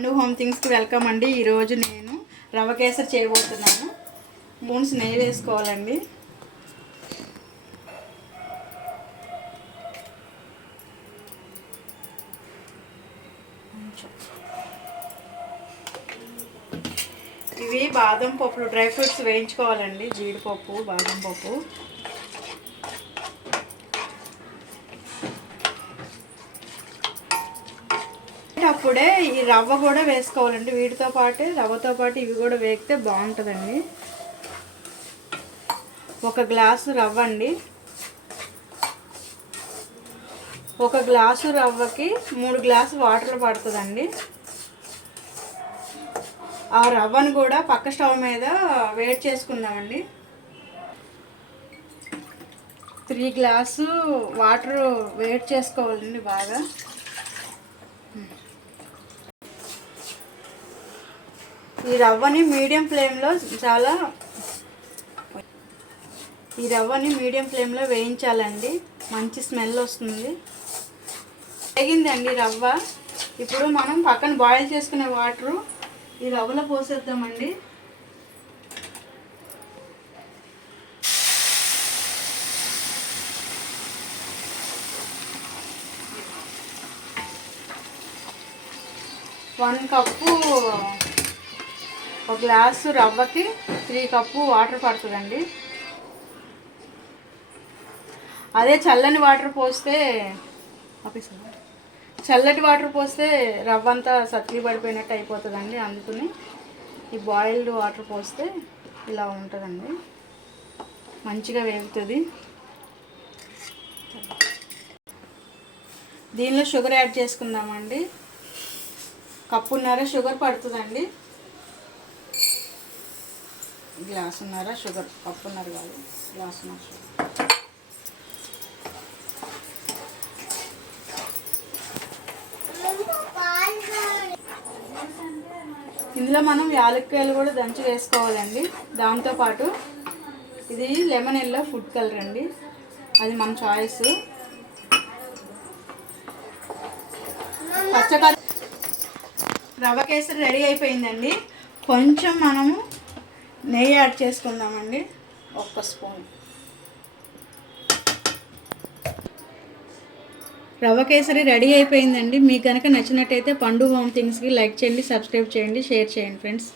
And home థింగ్స్కి welcome అండి. ఈరోజు నేను రవ్వ కేసరి చేయబోతున్నాను. 3 నెయ్యి వేసుకోవాలండి. ఇవి బాదం పప్పులు, డ్రై ఫ్రూట్స్ వేయించుకోవాలండి. జీడిపప్పు, బాదం పప్పు. అప్పుడే ఈ రవ్వ కూడా వేసుకోవాలండి. వీటితో పాటు రవ్వతో పాటు ఇవి కూడా వేగితే బాగుంటుందండి. 1 గ్లాసు రవ్వ అండి. 1 గ్లాసు రవ్వకి 3 గ్లాసు వాటర్ పడుతుందండి. ఆ రవ్వను కూడా పక్క స్టవ్ మీద వేడి చేసుకుందామండి. 3 గ్లాసు వాటర్ వేడి చేసుకోవాలండి బాగా. ఈ రవ్వని మీడియం ఫ్లేమ్లో వేయించాలండి. మంచి స్మెల్ వస్తుంది. వేగిందండి రవ్వ. ఇప్పుడు మనం పక్కన బాయిల్ చేసుకునే వాటరు ఈ రవ్వలో పోసేద్దామండి. ఒక గ్లాసు రవ్వకి 3 కప్పు వాటర్ పడుతుందండి. అదే చల్లటి వాటర్ పోస్తే రవ్వ అంతా సత్తి పడిపోయినట్టు అయిపోతుందండి. అందుకని ఈ బాయిల్డ్ వాటర్ పోస్తే ఇలా ఉంటుందండి. మంచిగా వేగుతుంది. దీనిలో షుగర్ యాడ్ చేసుకుందామండి. 1.5 కప్పు షుగర్ పడుతుందండి. గ్లాసున్నర షుగర్, 1.5 కప్పు కాదు, గ్లాసున్నర షుగర్. ఇందులో మనం యాలక్కాయలు కూడా దంచి వేసుకోవాలండి. దాంతోపాటు ఇది లెమన్ ఎల్లో ఫుడ్ కలర్ అండి. అది మన చాయిస్. రవ్వ కేసరి రెడీ అయిపోయిందండి. కొంచెం మనము నెయ్యి యాడ్ చేసుకుందామండి. 1 స్పూన్. రవ్వ కేసరి రెడీ అయిపోయిందండి. మీకు కనుక నచ్చినట్టయితే పండు హోమ్ థింగ్స్కి లైక్ చేయండి, సబ్స్క్రైబ్ చేయండి, షేర్ చేయండి ఫ్రెండ్స్.